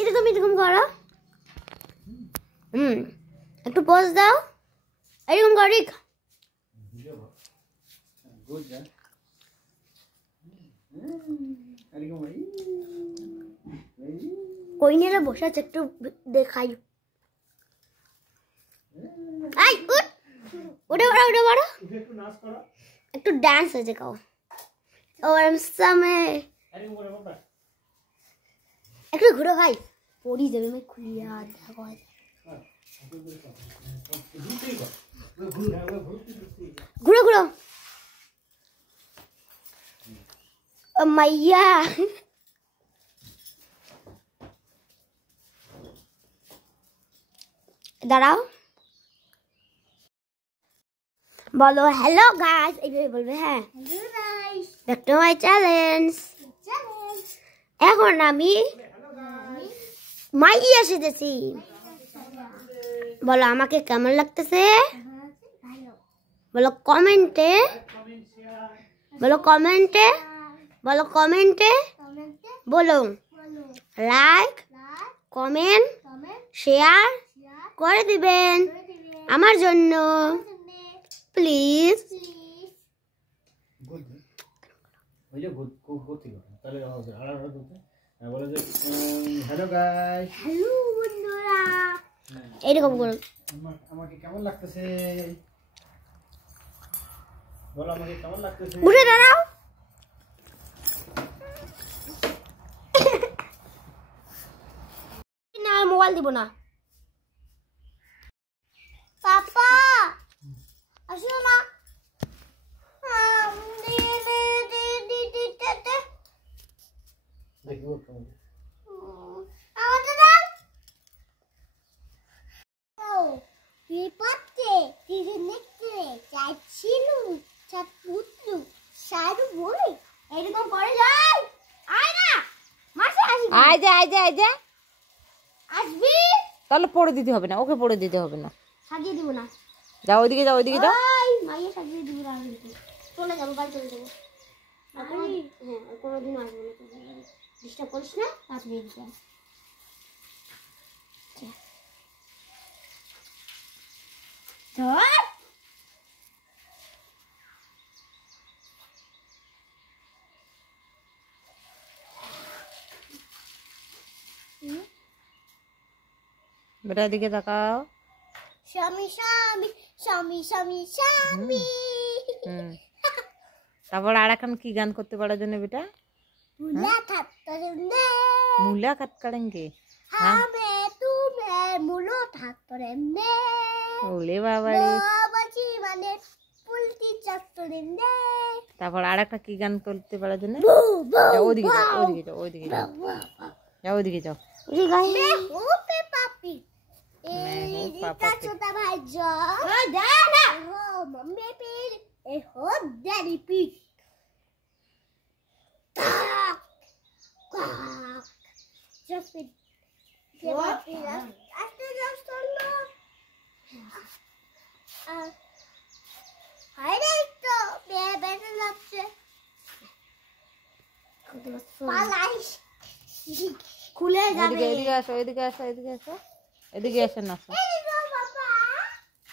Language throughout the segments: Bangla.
এরকম এরকম করো। একটু পোজ দাও, এরকম করি। কই নিয়ে বসে আছে, একটু দেখাই। উঠে পড়ো উঠে পড়ো, একটু ডান্স হয়েছে কাও। একটু ঘুরো ভাই, পড়ি যাবে আমি খুলিয়া দেখো। ঘুরো ঘুরো মাইয়া। দাঁড়াও, বলো হ্যালো গাইস, এইভাবে বলবে। হ্যাঁ, ব্যাক টু মাই চ্যালেঞ্জ। এখন আমি মাইয়া সেজেছি। বলো আমাকে কেমন লাগতেছে, বলো কমেন্টে, বলো কমেন্টে, বলো কমেন্টে, বলো লাইক কমেন্ট শেয়ার করে দিবেন আমার জন্য প্লিজ। হ্যালো গাইস, হ্যালো বন্ধুরা, এরকম করো। আমাকে কেমন লাগতেছে বলো, আমাকে কেমন লাগতেছে। উঠে দাঁড়াও। না মোবাইল দিব না। পাপা আসো না। তাহলে পড়ে দিতে হবে না, ওকে পড়ে দিতে হবে না। সাজিয়ে দিব না। যাও ওইদিকে যাও, ওইদিকে যাও। মাইয়া সাজিয়ে দিব না, চলে যাবো, বাড়ি চলে যাবো। হ্যাঁ, কোনোদিন আসবো না, ডিস্টার্ব করিস না। তাড়াতাড়ি দিতে ধর। বেটা দিকে তাকাও। স্বামী স্বামী স্বামী স্বামী স্বামী। তারপর আর এখন কি গান করতে পারার জন্য বেটা? मुलाकात करेंगे, मुलाकात करेंगे, हमें तुम्हें मुलाकात करेंगे। ওলে বাবা রে, বাবাজি মানে পুলটি চত্বরেন্গে। তারপর আর একটা কি গান করতে পারার জন্য? যাও ওদিকে যাও, ওদিকে যাও, ওদিকে যাও, যাও ওদিকে যাও। मैं हूँ पेपा पिग, मेरा छोटा भाई जॉर्ज, हो मम्मी पिग, ए हो daddy pig. Just with Peppa Pig. After just solo. Haydi to bebe যাচ্ছে। পালাই খুলে যাবে। এদিকে আসো, এদিকে আসো, এদিকে আসো, এদিকে আসো না। এই তো বাবা,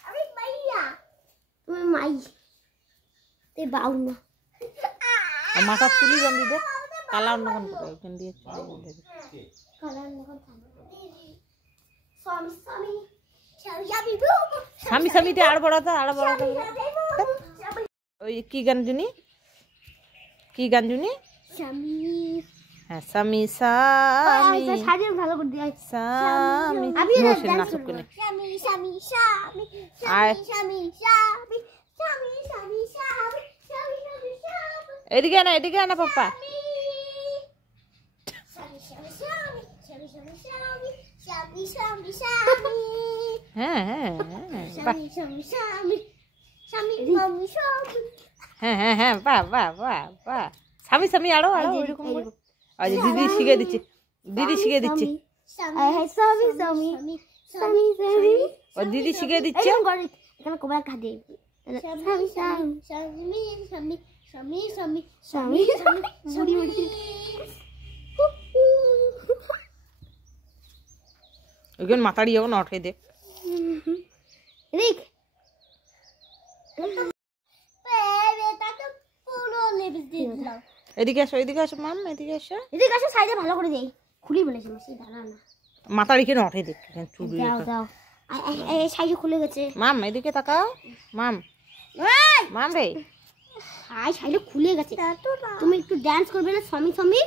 আমি মাইয়া। তুমি মাই, তুই বাউ না। মাথা চুলি বান্ধি দে, কালা অন্যখন করে ওখান দিয়ে চুলি বান্ধি দে। স্বামী স্বামীতে আর বড়াতে, আর বড়াতে। ওই কি গান শুনি, কি গান শুনি? হ্যাঁ, স্বামী স্বামী সাজিয়ে ভালো করে দিই। স্বামী আমি বসে নাচক করে। স্বামী স্বামী স্বামী আয় স্বামী স্বামী স্বামী স্বামী স্বামী স্বামী স্বামী স্বামী। এদিকে না, এদিকে না পাপা। হ্যাঁ হ্যাঁ হ্যাঁ হ্যাঁ হ্যাঁ, বাহ বাহ বাহ বাহ। স্বামী স্বামী আরো আরো ওইরকম করে। আর দিদি শিখে দিচ্ছে, দিদি শিখে দিচ্ছে, ও দিদি শিখে দিচ্ছে। এখানে কোমর খাদে স্বামী স্বামী স্বামী স্বামী স্বামী স্বামী স্বামী স্বামী ওইখানে মাথাড়ি যাবো না উঠে দেখ রিক এটা তো পুরো লিপস্টিক দিলাম এদিকে আসো মাম এদিকে আসো সাইডে ভালো করে দেই খুলি বলেছে মাসি দাঁড়া না মাথাড়ি কেন উঠে দেখ এখানে চুড়ি দাও এই সাইডে খুলে গেছে মাম এদিকে তাকাও মাম রে সাইডে খুলে গেছে তুমি একটু ডান্স করবে না সমি